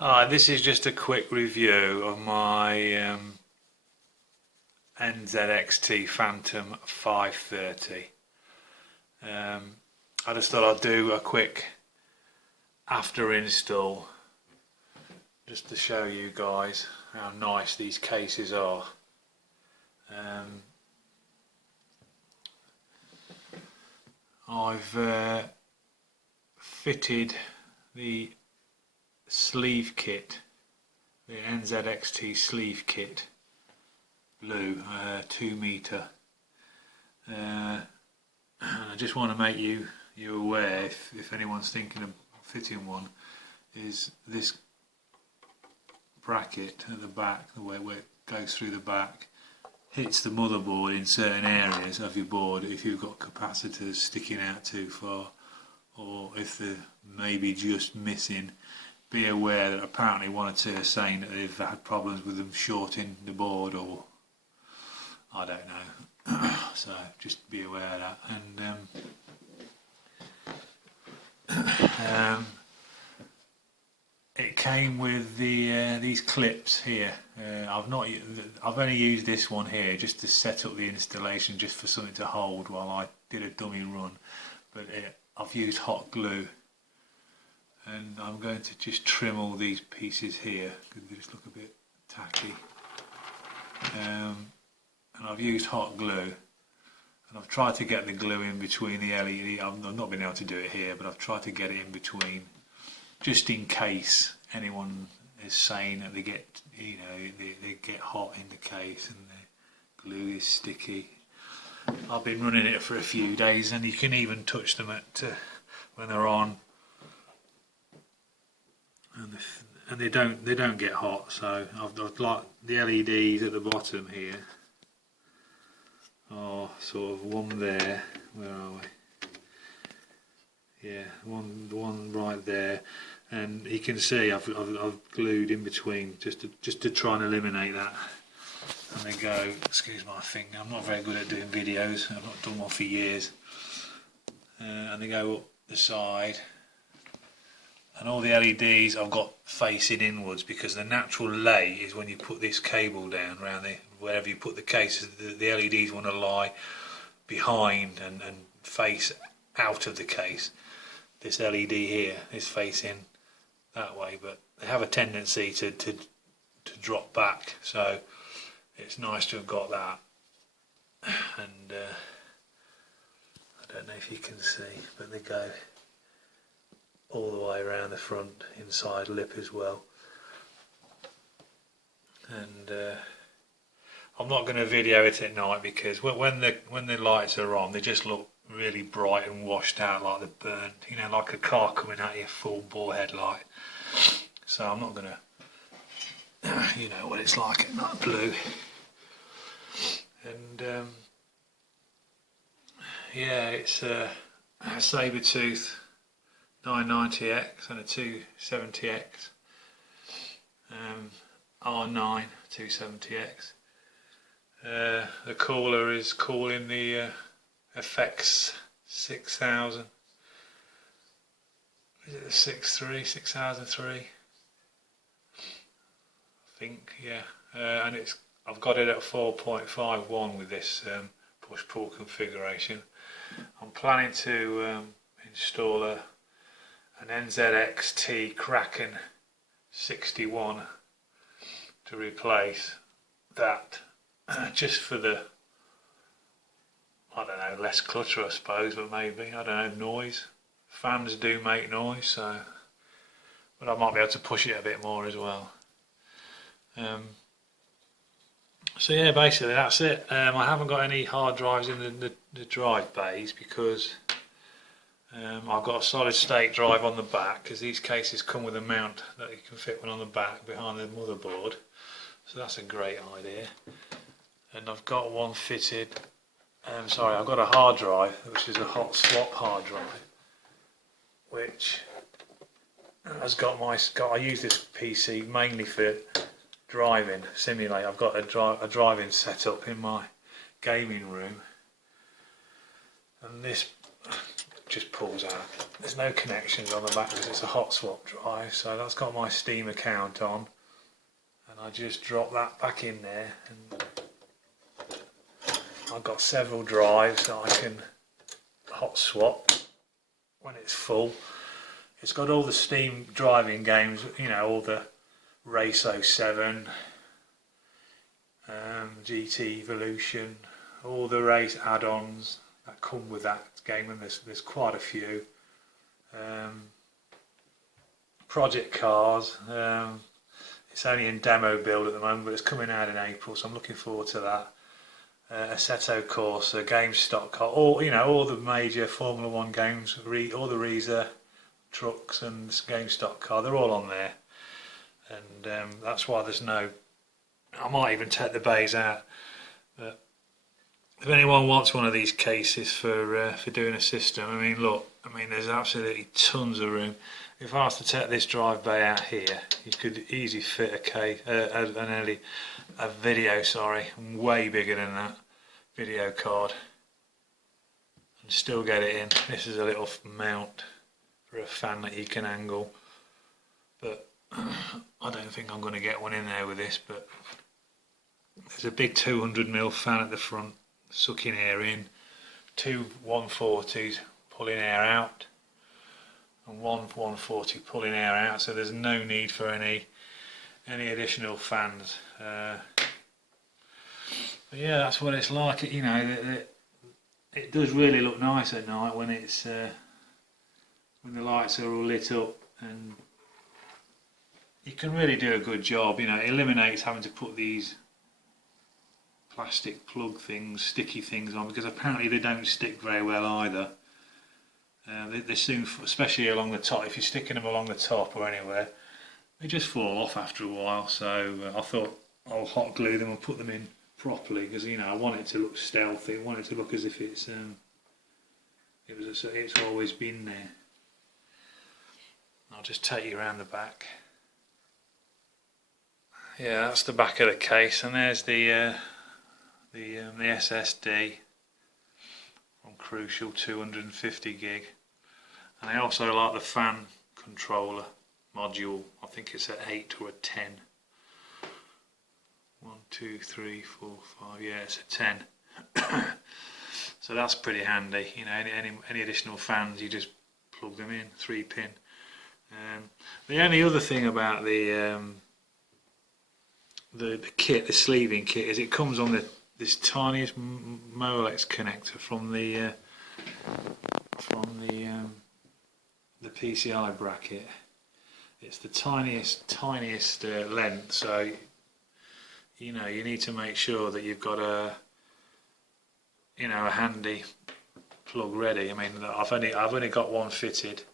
This is just a quick review of my Nzxt Phantom 530. I just thought I'd do a quick after install just to show you guys how nice these cases are. I've fitted the sleeve kit, the Nzxt sleeve kit, blue, 2 meter. And I just want to make you aware, if anyone's thinking of fitting one, is this bracket at the back, the way where it goes through the back, hits the motherboard in certain areas of your board if you've got capacitors sticking out too far, or if they're maybe just missing. Be aware that apparently one or two are saying that they've had problems with them shorting the board, or I don't know. So just be aware of that. And it came with these clips here. I've only used this one here just to set up the installation, just for something to hold while I did a dummy run. But I've used hot glue, and I'm going to just trim all these pieces here because they just look a bit tacky. And I've used hot glue, and I've tried to get the glue in between the LED. I've not been able to do it here, but I've tried to get it in between, just in case anyone is saying that they get, they get hot in the case and the glue is sticky. I've been running it for a few days, and you can even touch them when they're on, and they don't get hot. So I've like the LEDs at the bottom here. Oh, sort of one there. Where are we? Yeah, the one right there, and you can see I've glued in between just to try and eliminate that. And they go, excuse my finger, I'm not very good at doing videos, I've not done one for years. And they go up the side, and all the LEDs I've got facing inwards, because the natural lay is when you put this cable down around wherever you put the case, the LEDs want to lie behind and face out of the case. This LED here is facing that way, but they have a tendency to drop back, so it's nice to have got that. And I don't know if you can see, but they go all the way around the front, inside lip as well. And I'm not going to video it at night, because when the lights are on, they just look really bright and washed out, like they're burnt, like a car coming at you full bore headlight. So I'm not going to, you know what it's like at night, blue. And yeah, it's a Sabertooth 990X and a 270X, R9 270X. The cooler is calling the FX 6000. Is it the 6003? I think, yeah. And I've got it at 4.51 with this push-pull configuration. I'm planning to install an Nzxt Kraken 61 to replace that, just for the, I don't know, less clutter I suppose, but maybe, I don't know, noise. Fans do make noise, so, but I might be able to push it a bit more as well. So yeah, basically that's it. I haven't got any hard drives in the drive bays, because I've got a solid state drive on the back, because these cases come with a mount that you can fit one on the back behind the motherboard, so that's a great idea. And I've got one fitted, I've got a hard drive which is a hot swap hard drive, which has got I use this PC mainly for driving simulator. I've got a driving setup in my gaming room, and this just pulls out. There's no connections on the back because it's a hot swap drive, so that's got my Steam account on, and I just drop that back in there, and I've got several drives that I can hot swap when it's full. It's got all the Steam driving games, you know, all the Race 07, GT Evolution, all the race add-ons that come with that game, and there's quite a few. Project Cars, it's only in demo build at the moment, but it's coming out in April, so I'm looking forward to that. Assetto Corsair, Stock Car, all the major Formula 1 games, all the Reza trucks and Stock Car, they're all on there, and that's why there's no. I might even take the bays out. But if anyone wants one of these cases for doing a system, I mean, look, there's absolutely tons of room. If I was to take this drive bay out here, you could easily fit a video, way bigger than that video card, and still get it in. This is a little mount for a fan that you can angle, but I don't think I'm going to get one in there with this. But there's a big 200mm fan at the front, sucking air in, two 140s pulling air out, and one 140 pulling air out, so there's no need for any additional fans. But yeah, that's what it's like. You know, it does really look nice at night when it's when the lights are all lit up, and you can really do a good job. You know, it eliminates having to put these plastic plug things, sticky things on, because apparently they don't stick very well either. They soon, especially along the top, if you're sticking them along the top or anywhere, they just fall off after a while. So I thought I'll hot glue them and put them in properly, because, you know, I want it to look stealthy. I want it to look as if it's always been there. I'll just take you around the back. Yeah, that's the back of the case, and there's the SSD from Crucial, 250 gig, and I also like the fan controller module. I think it's an 8 or a 10. 1, 2, 3, 4, 5. Yeah, it's a 10. So that's pretty handy. You know, any additional fans, you just plug them in, 3-pin. The only other thing about the kit, the sleeving kit, is it comes on this tiniest Molex connector from the PCI bracket. It's the tiniest length, so you know, you need to make sure that you've got a handy plug ready. I mean, I've only got one fitted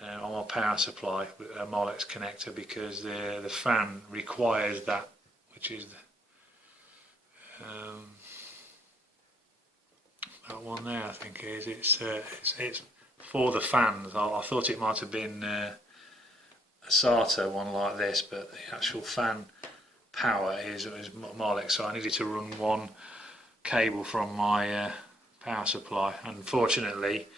on my power supply with a Molex connector, because the fan requires that, which is that one there, I think it is. It's for the fans. I thought it might have been a SATA one like this, but the actual fan power is Molex, so I needed to run one cable from my power supply. Unfortunately,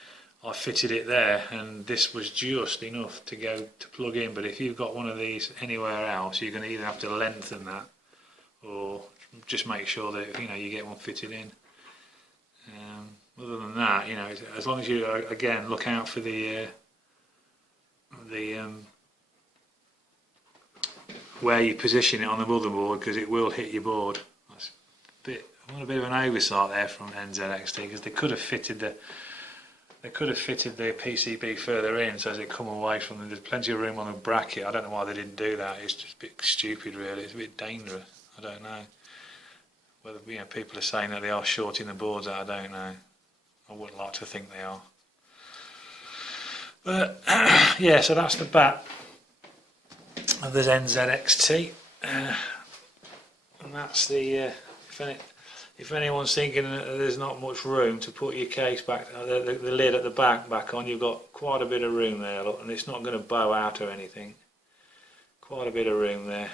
I fitted it there, and this was just enough to plug in. But if you've got one of these anywhere else, you're going to either have to lengthen that, or just make sure that you get one fitted in. Other than that, as long as you again look out for the where you position it on the motherboard, because it will hit your board. That's a bit of an oversight there from Nzxt, because they could have fitted the PCB further in, so as it come away from them. There's plenty of room on the bracket. I don't know why they didn't do that. It's just a bit stupid, really. It's a bit dangerous. I don't know whether people are saying that they are shorting the boards out. I don't know. I wouldn't like to think they are. But yeah, so that's the back of the Nzxt, and that's the if anyone's thinking that there's not much room to put your case back, the lid at the back on, you've got quite a bit of room there, look, and it's not going to bow out or anything. Quite a bit of room there.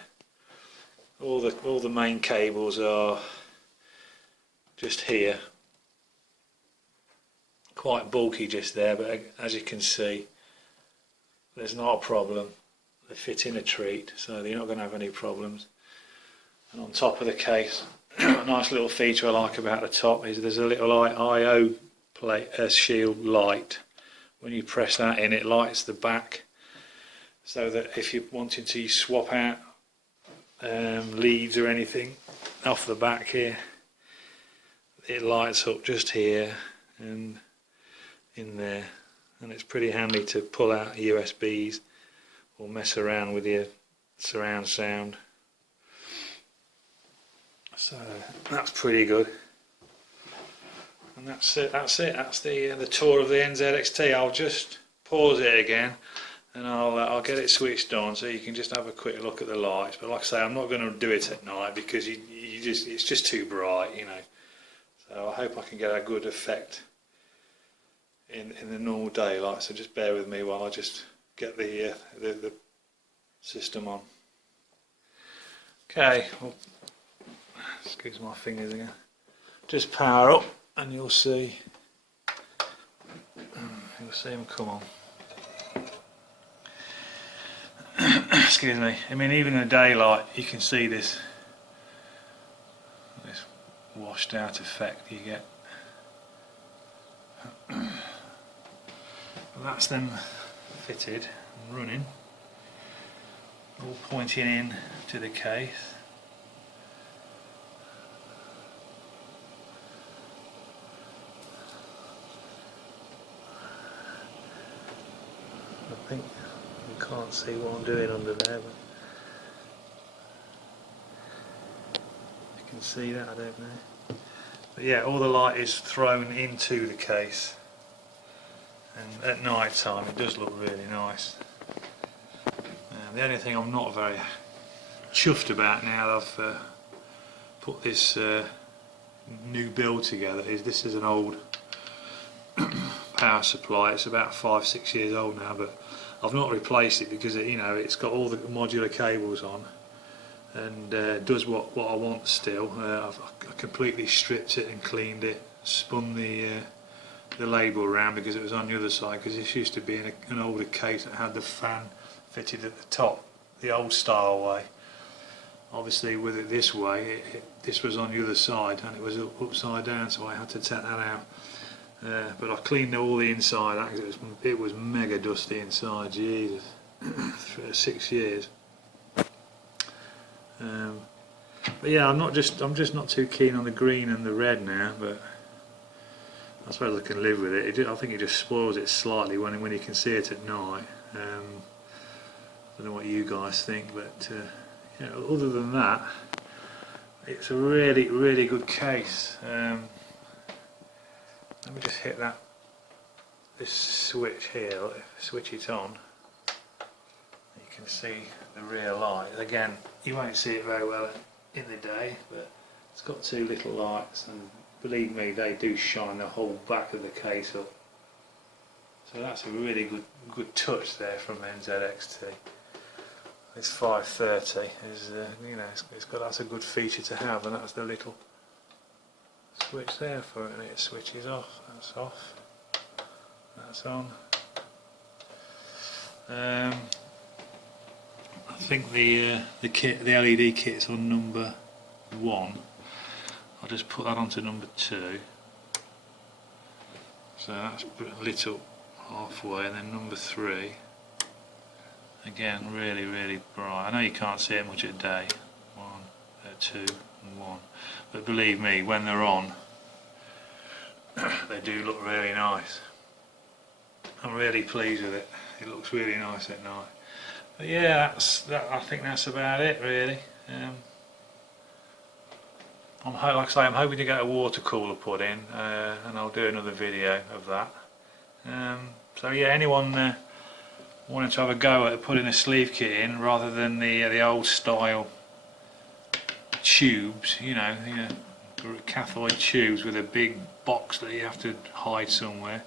All the main cables are just here, quite bulky just there, but as you can see, there's not a problem. They fit in a treat, so you're not going to have any problems. And on top of the case, a nice little feature I like about the top is there's a little I/O plate, shield light. When you press that in, it lights the back, so that if you're wanting to swap out leads or anything off the back here, it lights up just here and in there, and it's pretty handy to pull out USBs or mess around with your surround sound. So that's pretty good. And that's it. That's the tour of the Nzxt. I'll just pause it again, and I'll get it switched on so you can just have a quick look at the lights. But like I say, I'm not going to do it at night because it's just too bright, you know. So I hope I can get a good effect in the normal daylight. So just bear with me while I just get the system on. Okay. Well, excuse my fingers again. Just power up, and you'll see them come on. Excuse me. I mean, even in the daylight, you can see this washed out effect you get. That's them fitted and running, all pointing in to the case. I think you can't see what I'm doing under there, but you can see that, I don't know. But yeah, all the light is thrown into the case, and at night time it does look really nice. The only thing I'm not very chuffed about now that I've put this new build together is this is an old power supply. It's about 5-6 years old now, but I've not replaced it because it's got all the modular cables on and does what I want still. I've completely stripped it and cleaned it, spun the label around because it was on the other side, because this used to be in an older case that had the fan fitted at the top, the old style way. Obviously with it this way, this was on the other side and it was upside down, so I had to take that out. But I cleaned all the inside out because it was mega dusty inside. Jesus, for 6 years. But yeah, I'm just not too keen on the green and the red now. But I suppose I can live with it. I think it just spoils it slightly when you can see it at night. I don't know what you guys think, but other than that, it's a really good case. Let me just hit this switch here, switch it on. You can see the rear light. Again, you won't see it very well in the day, but it's got two little lights, and believe me, they do shine the whole back of the case up. So that's a really good touch there from Nzxt. This 530 is, that's a good feature to have, and that's the little switch there for it, and it switches off. That's off. That's on. I think the LED kit's on number 1. I'll just put that onto number 2. So that's lit up halfway, and then number 3. Again, really bright. I know you can't see it much at day. 1, 2, and 1. But believe me, when they're on, they do look really nice. I'm really pleased with it. It looks really nice at night. But yeah, I think that's about it really. Like I say, I'm hoping to get a water cooler put in, and I'll do another video of that. So yeah, anyone wanting to have a go at putting a sleeve kit in rather than the old style tubes, cathode tubes with a big box that you have to hide somewhere,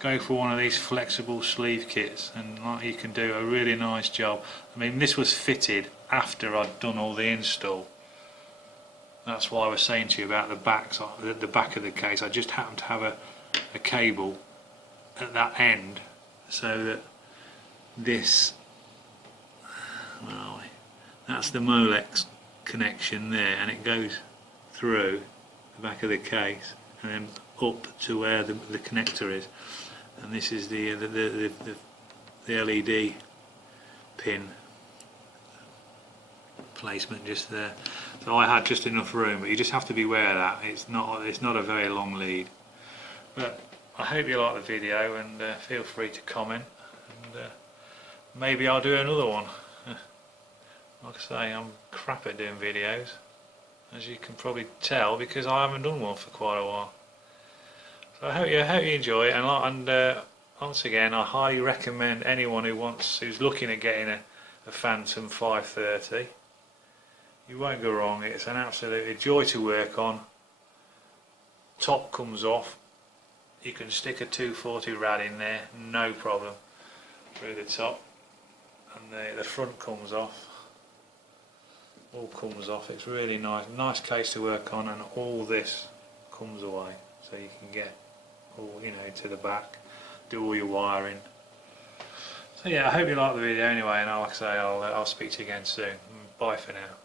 go for one of these flexible sleeve kits, and you can do a really nice job. I mean, this was fitted after I'd done all the install. That's why I was saying to you about the back of the case. I just happened to have a cable at that end, so that this, where are we? That's the Molex connection there, and it goes through the back of the case and then up to where the connector is, and this is the LED pin placement just there. So I had just enough room, but you just have to be aware of that it's not a very long lead. But I hope you like the video, and feel free to comment, and maybe I'll do another one. Like I say, I'm crap at doing videos, as you can probably tell, because I haven't done one for quite a while. So I hope you enjoy it, and once again, I highly recommend anyone who's looking at getting a Phantom 530. You won't go wrong. It's an absolute joy to work on. Top comes off. You can stick a 240 rad in there, no problem, through the top, and the front comes off. All comes off. It's really nice case to work on, and all this comes away, so you can get all, you know, to the back, do all your wiring. So yeah, I hope you like the video anyway, and like I say, I'll speak to you again soon. Bye for now.